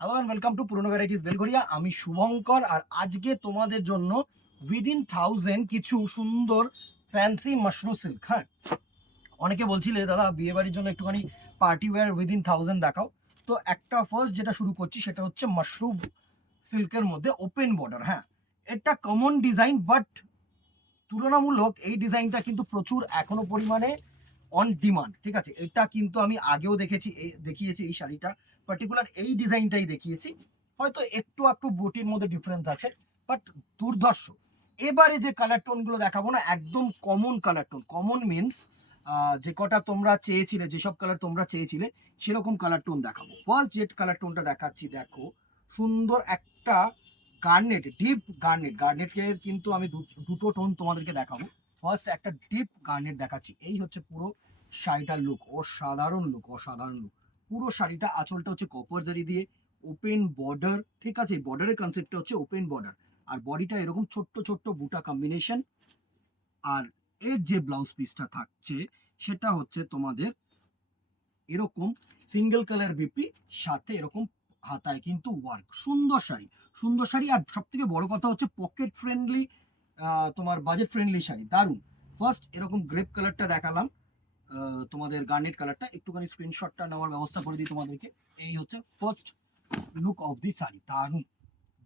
Hello and welcome to পুরনো varieties Belgharia. আমি শুভঙ্কর, আর আজকে তোমাদের জন্য উইদিন 1000 কিছু সুন্দর ফ্যান্সি মাশরু সিল্ক। হ্যাঁ, অনেকে বলছিলে দাদা বিয়ে বাড়ির জন্য একটুখানি পার্টি ওয়্যার উইদিন 1000 দেখাও। তো একটা ফার্স্ট যেটা শুরু করছি সেটা হচ্ছে মাশরু সিল্কের মধ্যে ওপেন বর্ডার। হ্যাঁ, এটা কমন ডিজাইন, বাট তুলনামূলক এই ডিজাইনটা কিন্তু প্রচুর এখনো পরিমাণে অন ডিমান্ড। ঠিক আছে, এটা কিন্তু আমি আগেও দেখেছি, দেখিয়েছি এই শাড়িটা, পার্টিকুলার এই ডিজাইনটাই দেখিয়েছি। হয়তো একটু একটু বুটির মধ্যে ডিফারেন্স আছে, বাট দুর্ধর্ষ। এবারে যে কালার টোনগুলো দেখাবো না, একদম common colour tone. Common means যে কটা তোমরা চেয়েছিলে, যেসব কালার তোমরা চেয়েছিলে সেরকম কালার টোন দেখাবো। ফার্স্ট যে কালার টোনটা দেখাচ্ছি, দেখো সুন্দর একটা গার্নেট, ডিপ গার্নেট। গার্নেটের কিন্তু আমি দুটো টোন তোমাদেরকে দেখাবো। ফার্স্ট একটা ডিপ গার্নেট দেখাচ্ছি। এই হচ্ছে পুরো শাড়িটার লুক, অসাধারণ লুক, অসাধারণ লুক। পুরো শাড়িটা আঁচলটা হচ্ছে কপার জারি দিয়ে, ওপেন বর্ডার। ঠিক আছে, বর্ডারের কনসেপ্টটা হচ্ছে ওপেন বর্ডার, আর বডিটা এরকম ছোট্ট ছোট্ট বুটা কম্বিনেশন। আর এর যে ব্লাউজ পিসটা থাকছে সেটা হচ্ছে তোমাদের এরকম সিঙ্গেল কালার বিপি, সাথে এরকম হাতায় কিন্তু ওয়ার্ক। সুন্দর শাড়ি, সুন্দর শাড়ি। আর সব থেকে বড় কথা হচ্ছে পকেট ফ্রেন্ডলি, তোমার বাজেট ফ্রেন্ডলি শাড়ি, দারুণ। ফার্স্ট এরকম গ্রেপ কালারটা দেখালাম, তোমাদের গার্নেট কালারটা একটুখানি স্ক্রিনশটটা নেওয়ার ব্যবস্থা করে দিই তোমাদেরকে। এই হচ্ছে first look of the sari, দারুণ।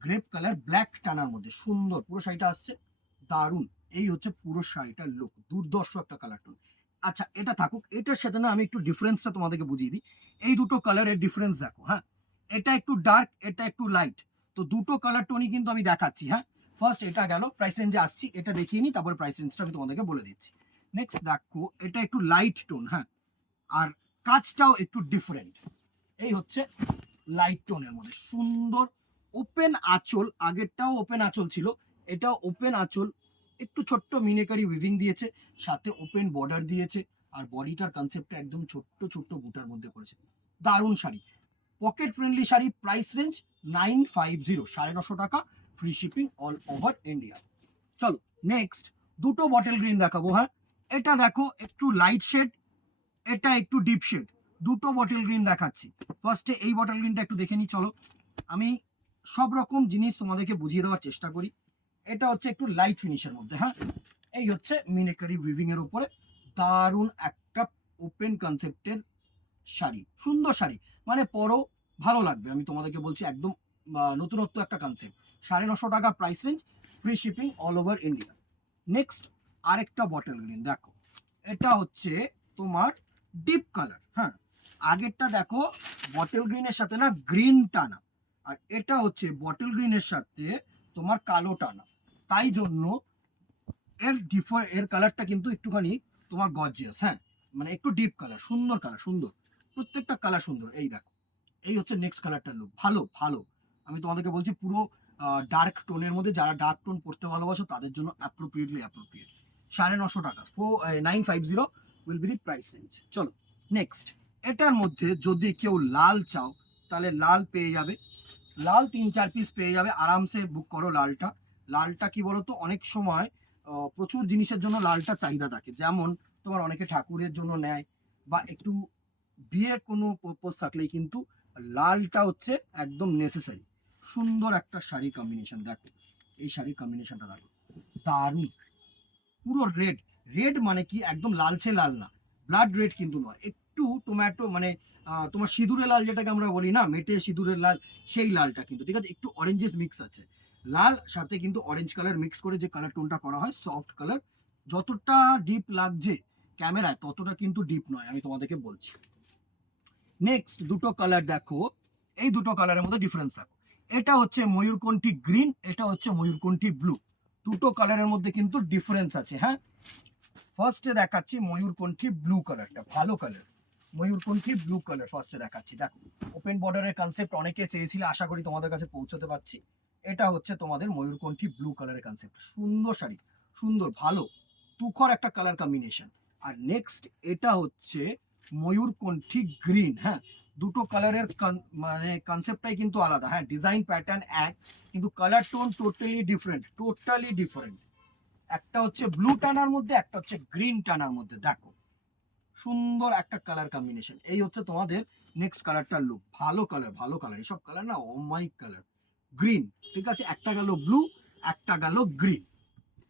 গ্রেপ কালার ব্ল্যাক টানার মধ্যে সুন্দর পুরো শাড়িটা আসছে, দারুণ। এই হচ্ছে পুরো শাড়িটার লুক, দুর্ধর্ষ একটা কালার টোন। আচ্ছা, এটা থাকুক, এটার সাথে না আমি একটু ডিফারেন্সটা তোমাদেরকে বুঝিয়ে দিই। এই দুটো কালারের ডিফারেন্স দেখো। হ্যাঁ, এটা একটু ডার্ক, এটা একটু লাইট। তো দুটো কালার টোনই কিন্তু আমি দেখাচ্ছি। হ্যাঁ, ফার্স্ট এটা গেল, প্রাইস রেঞ্জে আসছি, এটা দেখিয়ে নিই, তারপর প্রাইস রেঞ্জটা আমি তোমাদেরকে বলে দিচ্ছি। নেক্সট দেখো, এটা একটু লাইট টোন। হ্যাঁ, আর কাজটাও একটু ডিফারেন্ট। এই হচ্ছে লাইট টোনের মধ্যে সুন্দর ওপেন আঁচল। আগেরটাও ওপেন আঁচল ছিল, এটাও ওপেন আঁচল, একটু ছোট্ট মিনেকারি উইভিং দিয়েছে, সাথে ওপেন বর্ডার দিয়েছে। আর বডিটার কনসেপ্টটা একদম ছোট্ট ছোট্ট বুটার মধ্যে করেছে, দারুণ sari. Pocket friendly sari, price range 950, 950 টাকা, free shipping all over India. চলো নেক্সট দুটো বটল গ্রিন দেখাবো। হ্যাঁ, এটা দেখো একটু লাইট শেড, এটা একটু ডিপ শেড। দুটো বটল গ্রিন দেখাচ্ছি। ফার্স্টে এই বটল গ্রিনটা একটু দেখে নিই, চলো। আমি সব রকম জিনিস তোমাদেরকে বুঝিয়ে দেওয়ার চেষ্টা করি। এটা হচ্ছে একটু লাইট ফিনিশের মধ্যে। হ্যাঁ, এই হচ্ছে মিনেকারি উইভিং এর উপরে দারুণ একটা ওপেন কনসেপ্টের শাড়ি, সুন্দর শাড়ি। মানে পরো ভালো লাগবে, আমি তোমাদেরকে বলছি, একদম নতুনত্ব একটা কনসেপ্ট। 950 টাকা price range, free shipping all over India. Next আরেকটা বটল গ্রিন দেখো, এটা হচ্ছে তোমার ডিপ কালার। হ্যাঁ, আগেরটা দেখো বটল গ্রিনের সাথে না গ্রিন টানা, আর এটা হচ্ছে বটল গ্রিনের সাথে তোমার কালো টানা। তাই জন্য এর কালারটা কিন্তু একটুখানি তোমার গর্জিয়াস। হ্যাঁ, মানে একটু ডিপ কালার, সুন্দর কালার, সুন্দর। প্রত্যেকটা কালার সুন্দর। এই দেখো, এই হচ্ছে নেক্সট কালারটার লুক, ভালো ভালো। আমি তোমাদেরকে বলছি পুরো ডার্ক টোনের মধ্যে, যারা ডার্ক টোন পড়তে ভালোবাসো তাদের জন্য অ্যাপ্রোপ্রিয়েটলি অ্যাপ্রোপ্রিয়েট। 950 টাকা, 950 will be the price range. চলো নেক্সট, এটার মধ্যে যদি কেউ লাল চাও তাহলে লাল পেয়ে যাবে। লাল 3-4 পিস পেয়ে যাবে, আরামসে বুক করো লালটা। লালটা কি বলতো, অনেক সময় প্রচুর জিনিসের জন্য লালটা চাহিদা থাকে। যেমন তোমার অনেকে ঠাকুরের জন্য নেয়, বা একটু বিয়ে কোনো পারপোজ থাকলেই কিন্তু লালটা হচ্ছে একদম নেসেসারি। সুন্দর একটা শাড়ির কম্বিনেশন দেখো, এই শাড়ির কম্বিনেশনটা দেখো, দারুণ। পুরো রেড, রেড মানে কি একদম লালচে লাল না, ব্লাড রেড কিন্তু নয়, একটু টমেটো মানে তোমার সিঁদুরের লাল যেটাকে আমরা বলি না, মেটে সিঁদুরের লাল, সেই লালটা কিন্তু। ঠিক আছে, একটু অরেঞ্জেস মিক্স আছে, লাল সাথে কিন্তু অরেঞ্জ কালার মিক্স করে যে কালার টোনটা করা হয়, সফট কালার। যতটা ডিপ লাগছে ক্যামেরায় ততটা কিন্তু ডিপ নয়, আমি তোমাদেরকে বলছি। নেক্সট দুটো কালার দেখো, এই দুটো কালারের মধ্যে ডিফারেন্স দেখো। এটা হচ্ছে ময়ূরকণ্ঠী গ্রিন, এটা হচ্ছে ময়ূরকণ্ঠী ব্লু। দুটো কালারের মধ্যে কিন্তু ডিফারেন্স আছে। হ্যাঁ, ফার্স্টে দেখাচ্ছি ময়ূরকণ্ঠী ব্লু কালারটা, ভালো কালার। ময়ূরকণ্ঠী ব্লু কালার ফার্স্টে দেখাচ্ছি, দেখো ওপেন বর্ডারের কনসেপ্ট অনেকে চেয়েছিলে, আশা করি তোমাদের কাছে পৌঁছতে পারছি। এটা হচ্ছে তোমাদের ময়ূরকণ্ঠী ব্লু কালারের কনসেপ্ট, সুন্দর শাড়ি, সুন্দর ভালো তুখর একটা কালার কম্বিনেশন। আর নেক্সট এটা হচ্ছে ময়ূরকণ্ঠী গ্রিন। হ্যাঁ, দুটো কালারের মানে কনসেপ্টটাই কিন্তু আলাদা। হ্যাঁ, ডিজাইন প্যাটার্ন এক, কিন্তু colour tone totally different, totally different. একটা হচ্ছে ব্লু টানার মধ্যে, একটা হচ্ছে গ্রিন টানার মধ্যে। দেখো সুন্দর একটা কালার কম্বিনেশন। এই হচ্ছে তোমাদের নেক্সট কালারটা লুক, ভালো কালার, ভালো কালার, এসব কালার না অমাইক কালার। গ্রিন, ঠিক আছে, একটা গেল ব্লু, একটা গেল গ্রিন।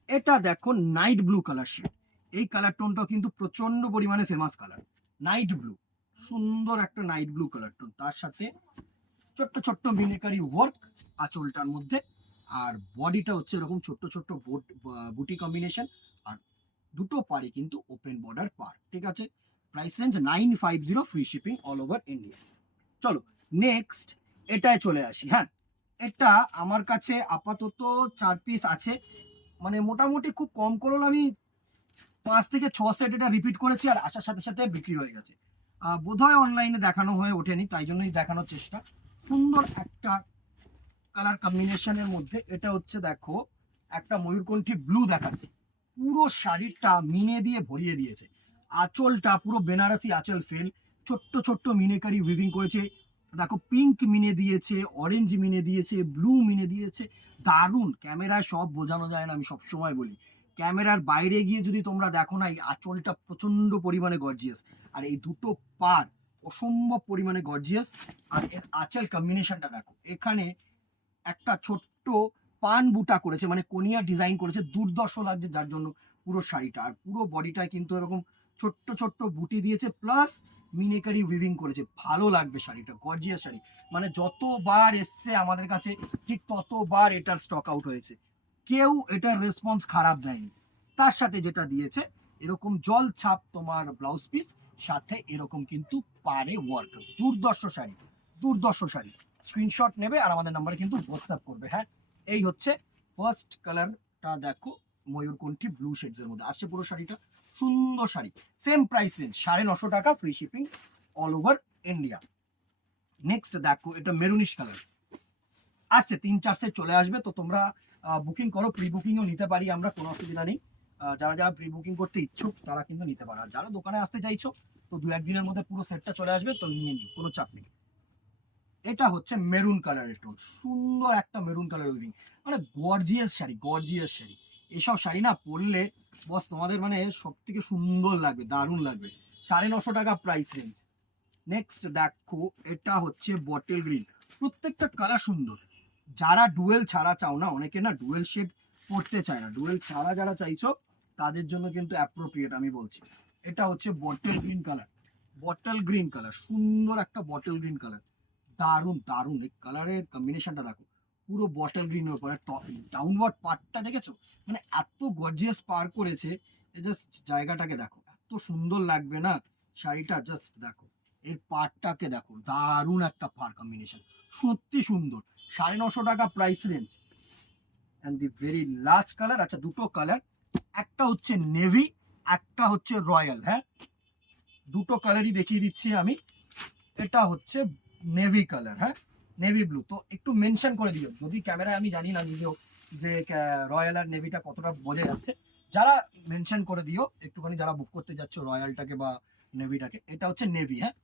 এটা দেখো নাইট ব্লু কালার শেড, এই কালার টোনটাও কিন্তু প্রচন্ড পরিমাণে ফেমাস কালার, নাইট ব্লু, সুন্দর একটা নাইট ব্লু কালার টোন, তার সাথে ছোট্ট ছোট্ট মিনিকারি ওয়ার্ক আঁচলটার মধ্যে, আর বডিটা হচ্ছে এরকম ছোট্ট ছোট্ট বুটি কম্বিনেশন, আর দুটো পারে কিন্তু ওপেন বর্ডার পার, ঠিক আছে। Price range 950, free shipping all over India. চলো নেক্সট এটায় চলে আসি। হ্যাঁ, এটা আমার কাছে আপাতত 4 পিস আছে, মানে মোটামুটি খুব কম করলে আমি 5 থেকে 6 সেট এটা রিপিট করেছি, আর আসার সাথে সাথে বিক্রি হয়ে গেছে। বোধহয় অনলাইনে দেখানো হয়ে ওঠেনি, তাই জন্যই দেখানোর চেষ্টা। সুন্দর একটা কালার কম্বিনেশনের মধ্যে, এটা হচ্ছে দেখো একটা ময়ূরকণ্ঠী ব্লু দেখাচ্ছে, পুরো শাড়িটা মিনে দিয়ে ভরিয়ে দিয়েছে, আঁচলটা পুরো বেনারসি আঁচল ফেল, ছোট্ট ছোট্ট মিনেকারি উইভিং করেছে, দেখো পিঙ্ক মিনে দিয়েছে, অরেঞ্জ মিনে দিয়েছে, ব্লু মিনে দিয়েছে, দারুণ। ক্যামেরায় সব বোঝানো যায় না, আমি সব সময় বলি, ক্যামেরার বাইরে গিয়ে যদি তোমরা দেখো না, এই আঁচলটা প্রচন্ড পরিমাণে গর্জিয়াস, আর এই দুটো পার অসম্ভব পরিমাণে গর্জিয়াস, আর এর আঁচল কম্বিনেশনটা দেখো, এখানে একটা ছোট্ট পান বুটা করেছে, মানে কোনিয়া ডিজাইন করেছে, দুর্দর্শ লাগছে, যার জন্য পুরো শাড়িটা আর পুরো বডিটায় কিন্তু এরকম ছোট্ট ছোট্ট বুটি দিয়েছে, প্লাস মিনেকারি উইভিং করেছে, ভালো লাগবে শাড়িটা, গর্জিয়াস শাড়ি। মানে যতবার এসছে আমাদের কাছে ঠিক ততবার এটার স্টক আউট হয়েছে, কেউ এটার রেসপন্স খারাপ দেয়নি। তার সাথে যেটা দিয়েছে এরকম জল ছাপ তোমার ব্লাউজ পিস, সাথে এরকম কিন্তু পারে ওয়ার্ক, দুর্দর্শ শাড়ি, দুর্দর্শ শাড়ি। স্ক্রিনশট নেবে আর আমাদের নাম্বারে কিন্তু হোয়াটসঅ্যাপ করবে। হ্যাঁ, এই হচ্ছে ফার্স্ট কালারটা, দেখো ময়ূরকণ্ঠী ব্লু শেডস এর মধ্যে আসছে পুরো শাড়িটা, সুন্দর শাড়ি, সেম প্রাইস রেঞ্জ 950 টাকা, free shipping all over India. Next দেখো এটা মেরুনিশ কালার আসছে, 3-4 সেট চলে আসবে, তো তোমরা বুকিং করো, প্রি বুকিংও নিতে পারি আমরা, কোনো অসুবিধা নেই। যারা যারা প্রি বুকিং করতে ইচ্ছুক তারা কিন্তু নিতে পারো, আর যারা দোকানে আসতে চাইছো তো 2-1 দিনের মধ্যে পুরো সেটটা চলে আসবে, তো নিয়ে নিও, কোনো চাপ নেই। এটা হচ্ছে মেরুন কালারের টোন, সুন্দর একটা মেরুন কালার উইভিং, মানে গর্জিয়াস শাড়ি, গর্জিয়াস শাড়ি। এইসব শাড়ি না পরলে বস তোমাদের মানে সব থেকে সুন্দর লাগবে, দারুণ লাগবে। 950 টাকা প্রাইস রেঞ্জ। নেক্সট দেখো এটা হচ্ছে বটল গ্রিন, প্রত্যেকটা কালার সুন্দর। যারা ডুয়েল ছাড়া চাও না, অনেকে না ডুয়েল শেড পড়তে চায় না, ডুয়েল ছাড়া যারা চাইছো তাদের জন্য কিন্তু অ্যাপ্রোপ্রিয়েট আমি বলছি। এটা হচ্ছে bottle green colour, bottle green colour, সুন্দর একটা বটল গ্রিন কালার, দারুণ দারুণ। এই কালারের কম্বিনেশনটা দেখো, পুরো বটল গ্রিনের উপর ডাউনওয়ার্ড পার্টটা দেখেছো, মানে এত গর্জিয়াস পার করেছে, জাস্ট জায়গাটাকে দেখো, এত সুন্দর লাগবে না শাড়িটা, জাস্ট দেখো এর পার্টটাকে দেখো, দারুণ একটা পার কম্বিনেশন, সত্যি সুন্দর। 950 টাকা price range. And the very last colour, আচ্ছা দুটো কালার, একটা হচ্ছে নেভি, একটা হচ্ছে রয়্যাল। হ্যাঁ, দুটো কালারই দেখিয়ে দিচ্ছি আমি। এটা হচ্ছে নেভি কালার, হ্যাঁ নেভি ব্লু, তো একটু মেনশন করে দিও, যদি ক্যামেরায় আমি জানি না নিজেও যে রয়্যাল আর নেভিটা কতটা বোঝা যাচ্ছে, যারা মেনশন করে দিও একটুখানি, যারা বুক করতে যাচ্ছ রয়্যালটাকে বা নেভিটাকে। এটা হচ্ছে নেভি। হ্যাঁ,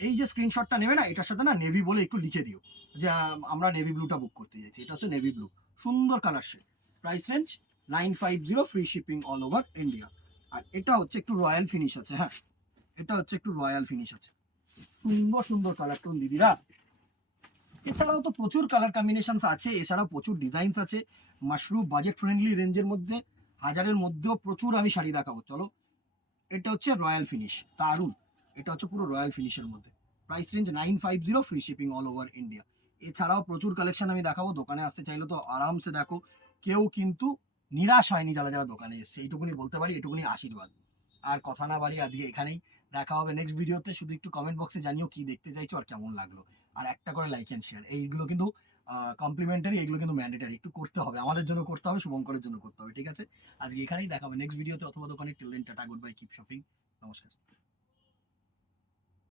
এই যে স্ক্রিনশটটা নেবে না, এটার সাথে না নেভি বলে একটু লিখে দিও যে আমরা নেভি ব্লুটা বুক করতে যাচ্ছি। এটা হচ্ছে নেভি ব্লু, সুন্দর colour shade, price range 950, free shipping all over India. আর এটা হচ্ছে একটু রয়্যাল ফিনিশ আছে। হ্যাঁ, এটা হচ্ছে একটু রয়্যাল ফিনিশ আছে, সুন্দর সুন্দর কালার টোন দিদিরা। এছাড়াও তো প্রচুর কালার কম্বিনেশন আছে, এছাড়াও প্রচুর ডিজাইনস আছে, মাশরুম বাজেট ফ্রেন্ডলি রেঞ্জের মধ্যে, হাজারের মধ্যেও প্রচুর আমি শাড়ি দেখাবো। চলো, এটা হচ্ছে রয়্যাল ফিনিশ, দারুন, এটা হচ্ছে পুরো রয়্যাল ফিনিশের মধ্যে, price range 950, free shipping all over India. এছাড়াও প্রচুর কালেকশন আমি দেখাবো, দোকানে আসতে চাইলে তো আরামসে দেখো, কেউ কিন্তু নিরাশ হয়নি যারা যারা দোকানে এসছে, এইটুকুনি বলতে পারি, এটুকুনি আশীর্বাদ। আর কথা না বাড়ি আজকে এখানেই, দেখা হবে নেক্সট ভিডিওতে। শুধু একটু কমেন্ট বক্সে জানিও কি দেখতে চাইছো আর কেমন লাগলো, আর একটা করে লাইক এন্ড শেয়ার, এইগুলো কিন্তু কমপ্লিমেন্টারি, এগুলো কিন্তু ম্যান্ডেটারি, একটু করতে হবে, আমাদের জন্য করতে হবে, শুভঙ্করের জন্য করতে হবে, ঠিক আছে। আজকে এখানেই দেখা হবে নেক্সট ভিডিওতে অথবা দোকানে। Till then tata, good bye, keep shopping, নমস্কার।